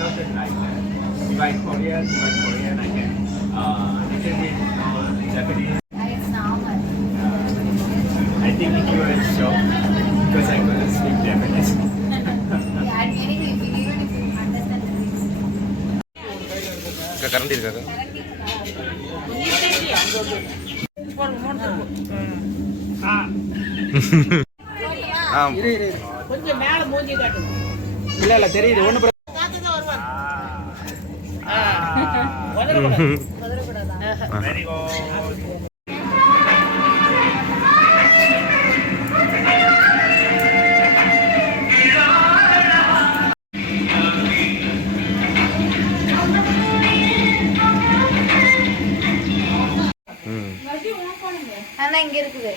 doesn't like that. If I Korean, if I Korean, I can uh, listen it or Japanese. Normal. I think he was shocked because I couldn't speak Japanese. You. கரண்டி இருக்காக்கா ஆ கொஞ்சம் மேல மூஞ்சி காட்டு இல்ல இல்ல தெரியுது ஒண்ணு ஆனா இங்க இருக்குது.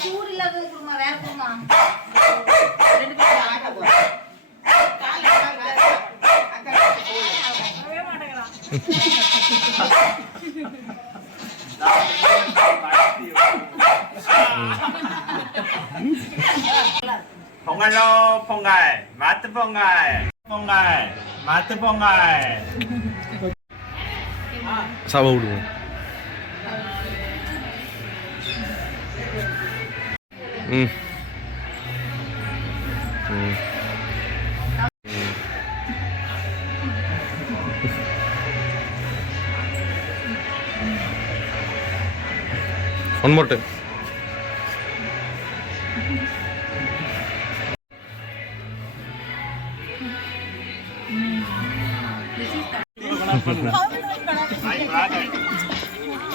சூடு இல்லாத குருமா வேற குருமா. ரெண்டு பேரும் ஆட்ட போறோம் 봉알로 봉알 마트 봉알 봉알 마트 봉알 사먹으려고 응 One more time. Branded.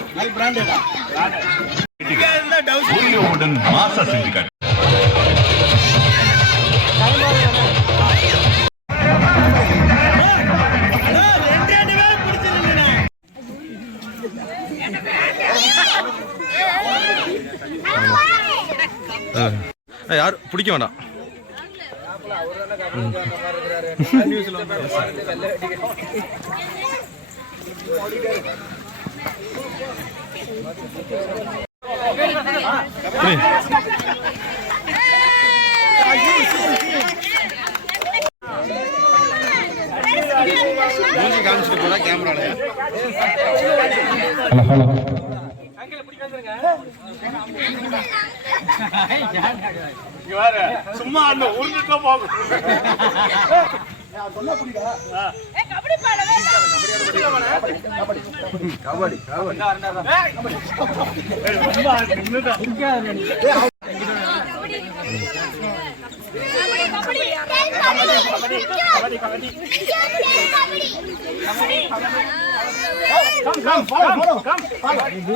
Branded. Branded. Branded. Branded. Branded. Branded. யார்? பிடிக்க வேண்டாம் காமிச்சிட்டு கேமரால இங்க பாரு, சும்மா அந்த உருண்டுட்டு போகும் ரொம்ப நின்னுட்டா. கபடி கபடி கம் கம் கம் கம் செப்படிக்கு அஞ்சு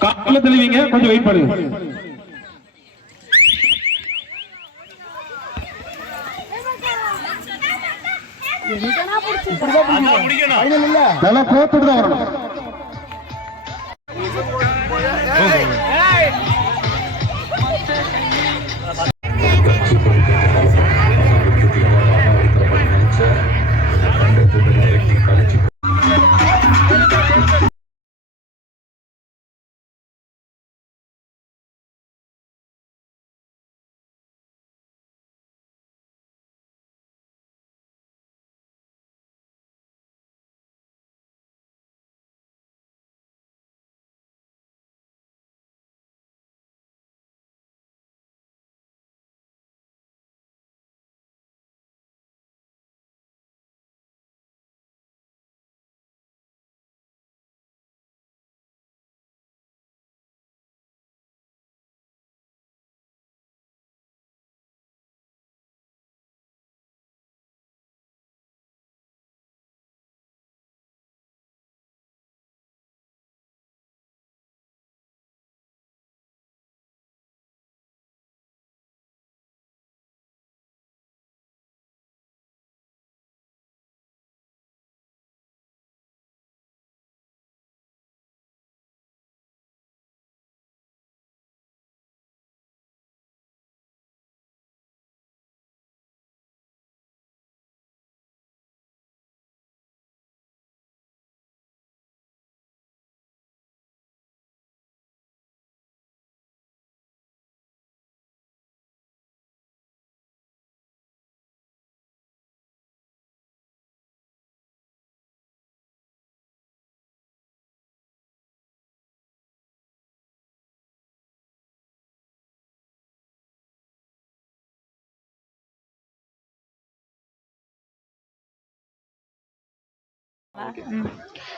கால தெளிவீங்க கொஞ்சம் வெயிட் பண்ணுங்க நல்லா கோத்துட்டு தான் வரணும்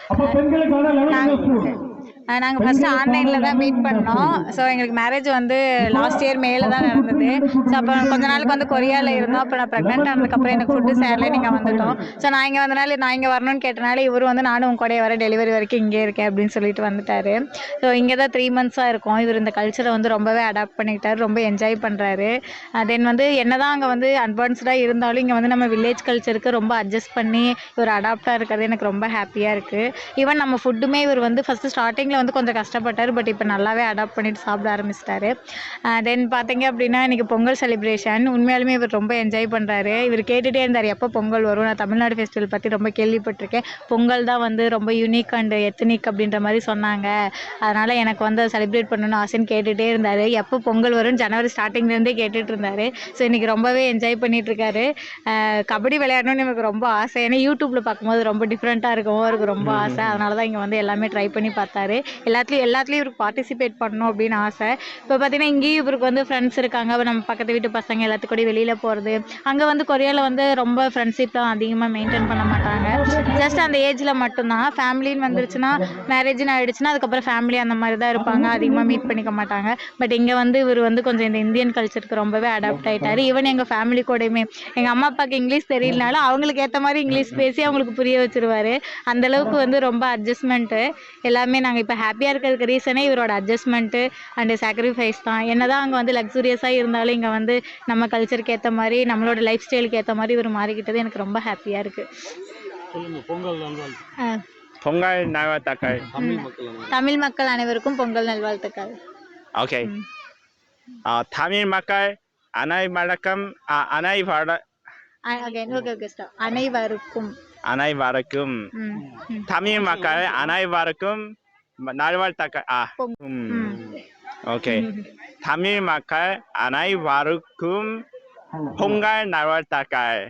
அப்ப பெண்களுக்கான லெவல் ஸ்கூல் நாங்கள் ஃபஸ்ட்டு ஆன்லைனில் தான் மீட் பண்ணோம். ஸோ எங்களுக்கு மேரேஜ் வந்து லாஸ்ட் இயர் மேலே தான் நடந்தது. ஸோ அப்போ கொஞ்ச நாளுக்கு வந்து கொரியாவில் இருந்தோம். அப்போ நான் ப்ரெக்னென்ட் ஆனதுக்கப்புறம் எனக்கு ஃபுட்டு சேரல நீங்கள் வந்துட்டோம். ஸோ நான் இங்கே வந்தனால நான் இங்கே வரணும்னு கேட்டனால இவர் வந்து நானும் உங்க கூடயே வர டெலிவரி வரைக்கும் இங்கே இருக்கேன் அப்படின்னு சொல்லிட்டு வந்துட்டாரு. ஸோ இங்கே தான் த்ரீ மந்த்ஸாக இருக்கும். இவர் இந்த கல்ச்சரை வந்து ரொம்பவே அடாப்ட் பண்ணிக்கிட்டாரு. ரொம்ப என்ஜாய் பண்ணுறாரு தென் வந்து என்னதான் அங்கே வந்து அட்வான்ஸ்டாக இருந்தாலும் இங்கே வந்து நம்ம வில்லேஜ் கல்ச்சருக்கு ரொம்ப அட்ஜஸ்ட் பண்ணி இவர் அடாப்டாக இருக்கிறது எனக்கு ரொம்ப ஹாப்பியாக இருக்குது ஈவன் நம்ம ஃபுட்டுமே இவர் வந்து ஃபஸ்ட்டு ஸ்டார்டிங்கில் வந்து கொஞ்சம் கஷ்டப்பட்டார் பட் இப்போ நல்லாவே அடாப்ட் பண்ணிட்டு சாப்பிட ஆரம்பிச்சிட்டாரு. தென் பார்த்தீங்க அப்படின்னா இன்றைக்கி பொங்கல் செலிப்ரேஷன் உண்மையாலுமே இவர் ரொம்ப என்ஜாய் பண்ணுறாரு இவர் கேட்டுகிட்டே இருந்தார் எப்போ பொங்கல் வரும்? நான் தமிழ்நாடு ஃபெஸ்டிவல் பற்றி ரொம்ப கேள்விப்பட்டிருக்கேன். பொங்கல் தான் வந்து ரொம்ப யூனிக் அண்ட் எத்தனிக் அப்படின்ற மாதிரி சொன்னாங்க. அதனால் எனக்கு வந்து அதை செலிப்ரேட் பண்ணணும்னு ஆசைன்னு கேட்டுகிட்டே இருந்தார். எப்போ பொங்கல் வரும்னு ஜனவரி ஸ்டார்டிங்லேருந்தே கேட்டுட்டு இருந்தார். ஸோ இன்றைக்கி ரொம்பவே என்ஜாய் பண்ணிட்டு இருக்காரு கபடி விளையாடணும்னு எனக்கு ரொம்ப ஆசை. ஏன்னா யூடியூப்பில் பார்க்கும்போது ரொம்ப டிஃப்ரெண்ட்டாக இருக்கும். அவருக்கு ரொம்ப ஆசை. அதனால தான் இங்கே வந்து எல்லாமே ட்ரை பண்ணி பார்த்தாரு. எல்லாத்துலேயும் எல்லாத்துலேயும் இவருக்கு பார்ட்டிசிபேட் பண்ணணும் அப்படின்னு ஆசை. இப்போ பார்த்தீங்கன்னா இங்கேயும் இவருக்கு வந்து ஃப்ரெண்ட்ஸ் இருக்காங்க. இப்போ நம்ம பக்கத்து வீட்டு பசங்க எல்லாத்துக்கூடயும் வெளியில் போகிறது அங்கே வந்து கொரியாவில் வந்து ரொம்ப ஃப்ரெண்ட்ஷிப்லாம் அதிகமாக மெயின்டைன் பண்ண மாட்டாங்க. ஜஸ்ட் அந்த ஏஜில் மட்டும்தான். ஃபேமிலின்னு வந்துருச்சுன்னா மேரேஜ்னு ஆயிடுச்சுன்னா அதுக்கப்புறம் ஃபேமிலி அந்த மாதிரி தான் இருப்பாங்க. அதிகமாக மீட் பண்ணிக்க மாட்டாங்க. பட் இங்கே வந்து இவர் வந்து கொஞ்சம் இந்த இந்தியன் கல்ச்சருக்கு ரொம்பவே அடாப்ட் ஆகிட்டார் ஈவன் எங்கள் ஃபேமிலி கூடயுமே. எங்கள் அம்மா அப்பாவுக்கு இங்கிலீஷ் தெரியலனாலும் அவங்களுக்கு ஏற்ற மாதிரி இங்கிலீஷ் பேசி அவங்களுக்கு புரிய வச்சிருவாரு. அந்த அளவுக்கு வந்து ரொம்ப அட்ஜஸ்ட்மெண்ட்டு எல்லாமே நாங்கள் இப்போ ஹாப்பியாக இருக்கிறதுக்கு ரீசனே இவரோட அட்ஜஸ்ட்மெண்ட்டு அண்டு சாக்ரிஃபைஸ் தான். என்னதான் அங்கே வந்து லக்ஸூரியஸாக இருந்தாலும் இங்கே வந்து நம்ம கல்ச்சருக்கு ஏற்ற மாதிரி நம்மளோட லைஃப் ஸ்டைலுக்கு ஏற்ற மாதிரி இவர் மாறிக்கிட்டது எனக்கு ரொம்ப ஹாப்பியாக இருக்குது பொங்கல் நல்வாழ்த்துக்கள். தமிழ் மக்கள் அனைவருக்கும். பொங்கல் நல்வாழ்த்துக்கள். ஓகே. தமிழ் மக்கள் அனைவருக்கும் அனைவர அகைன் ஓகே ஓகே ஸ்டாப் அனைவருக்கும் அனைவருக்கும் ம் ம் தமிழ் மக்கள் அனைவருக்கும் நல்வாழ்த்துக்கள் ஆ ம். ஓகே தமிழ் மக்கள் அனைவருக்கும் பொங்கல் நல்வாழ்த்துக்கள்